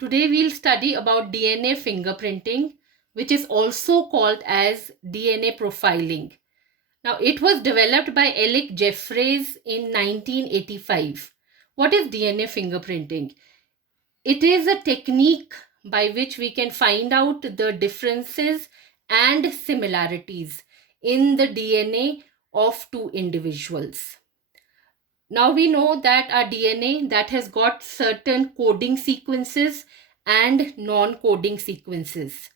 Today we'll study about DNA fingerprinting, which is also called as DNA profiling. Now, it was developed by Alec Jeffreys in 1985. What is DNA fingerprinting? It is a technique by which we can find out the differences and similarities in the DNA of two individuals. Now we know that our DNA that has got certain coding sequences and non-coding sequences.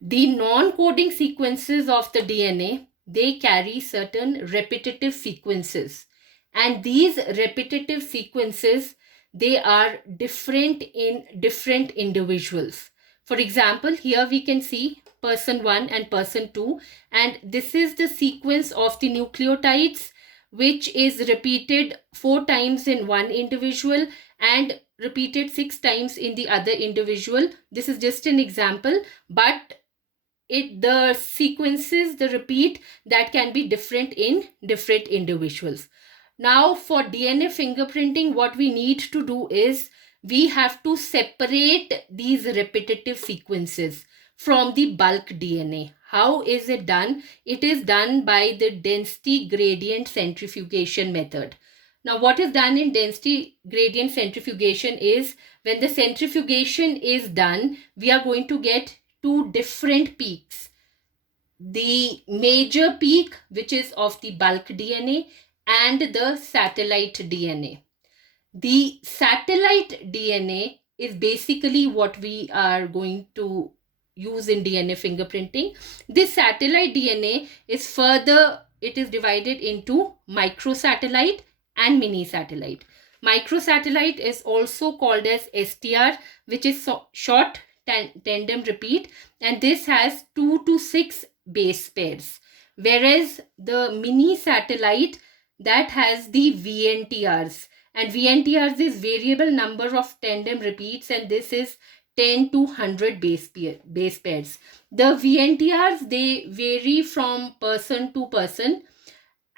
The non-coding sequences of the DNA, they carry certain repetitive sequences, and these repetitive sequences, they are different in different individuals. For example, here we can see person 1 and person 2, and this is the sequence of the nucleotides which is repeated 4 times in one individual and repeated 6 times in the other individual. This is just an example, but the sequences, the repeat, that can be different in different individuals. Now for DNA fingerprinting, what we need to do is we have to separate these repetitive sequences from the bulk DNA. How is it done? It is done by the density gradient centrifugation method. Now what is done in density gradient centrifugation is, when the centrifugation is done, we are going to get two different peaks. The major peak, which is of the bulk DNA, and the satellite DNA. The satellite DNA is basically what we are going to use in DNA fingerprinting. This satellite DNA is it is divided into microsatellite and mini satellite. Microsatellite is also called as STR, which is short tandem repeat, and this has 2 to 6 base pairs, whereas the mini satellite, that has the VNTRs, and VNTRs is variable number of tandem repeats, and this is 10 to 100 base pairs. The VNTRs, they vary from person to person,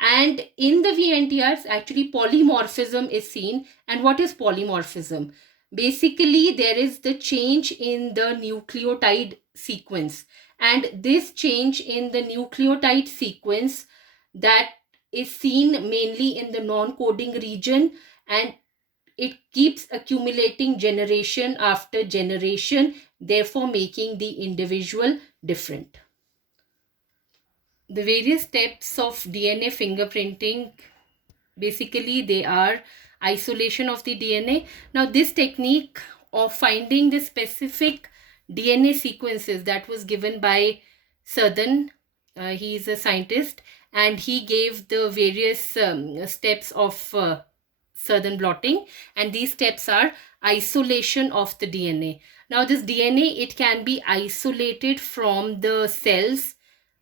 and in the VNTRs actually polymorphism is seen. And what is polymorphism? Basically, there is the change in the nucleotide sequence, and this change in the nucleotide sequence, that is seen mainly in the non-coding region, and it keeps accumulating generation after generation, therefore making the individual different. The various steps of DNA fingerprinting, basically they are isolation of the DNA. Now this technique of finding the specific DNA sequences, that was given by Southern. He is a scientist, and he gave the various steps of Southern blotting, and these steps are isolation of the DNA. Now this DNA, it can be isolated from the cells,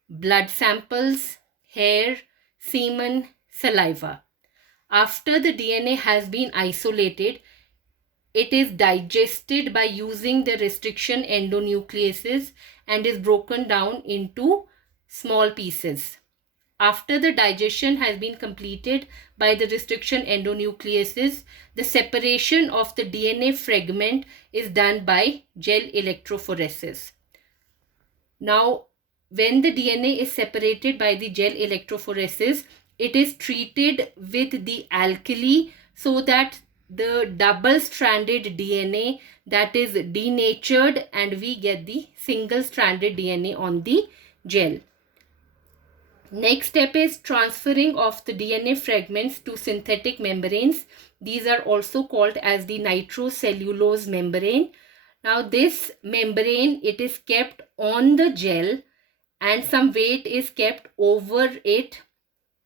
blood samples, hair, semen, saliva. After the DNA has been isolated, it is digested by using the restriction endonucleases and is broken down into small pieces. After the digestion has been completed by the restriction endonucleases, the separation of the DNA fragment is done by gel electrophoresis. Now, when the DNA is separated by the gel electrophoresis, it is treated with the alkali so that the double-stranded DNA, that is denatured, and we get the single-stranded DNA on the gel. Next step is transferring of the DNA fragments to synthetic membranes. These are also called as the nitrocellulose membrane. Now this membrane, it is kept on the gel and some weight is kept over it.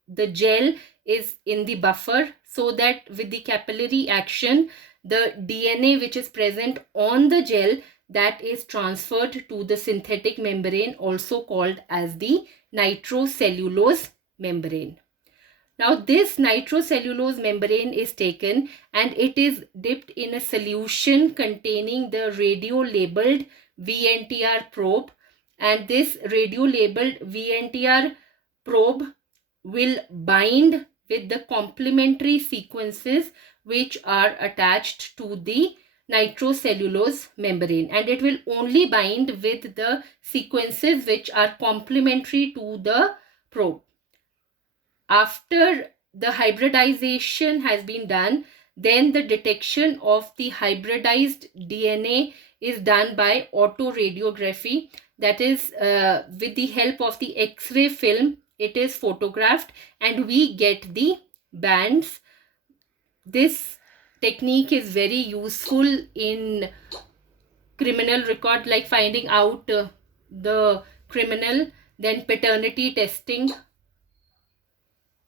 The gel is in the buffer so that with the capillary action, the DNA which is present on the gel, that is transferred to the synthetic membrane, also called as the nitrocellulose membrane. Now this nitrocellulose membrane is taken and it is dipped in a solution containing the radio-labeled VNTR probe, and this radio-labeled VNTR probe will bind with the complementary sequences which are attached to the nitrocellulose membrane, and it will only bind with the sequences which are complementary to the probe. After the hybridization has been done, then the detection of the hybridized DNA is done by autoradiography. That is, with the help of the X-ray film, it is photographed and we get the bands. This technique is very useful in criminal record, like finding out the criminal, then paternity testing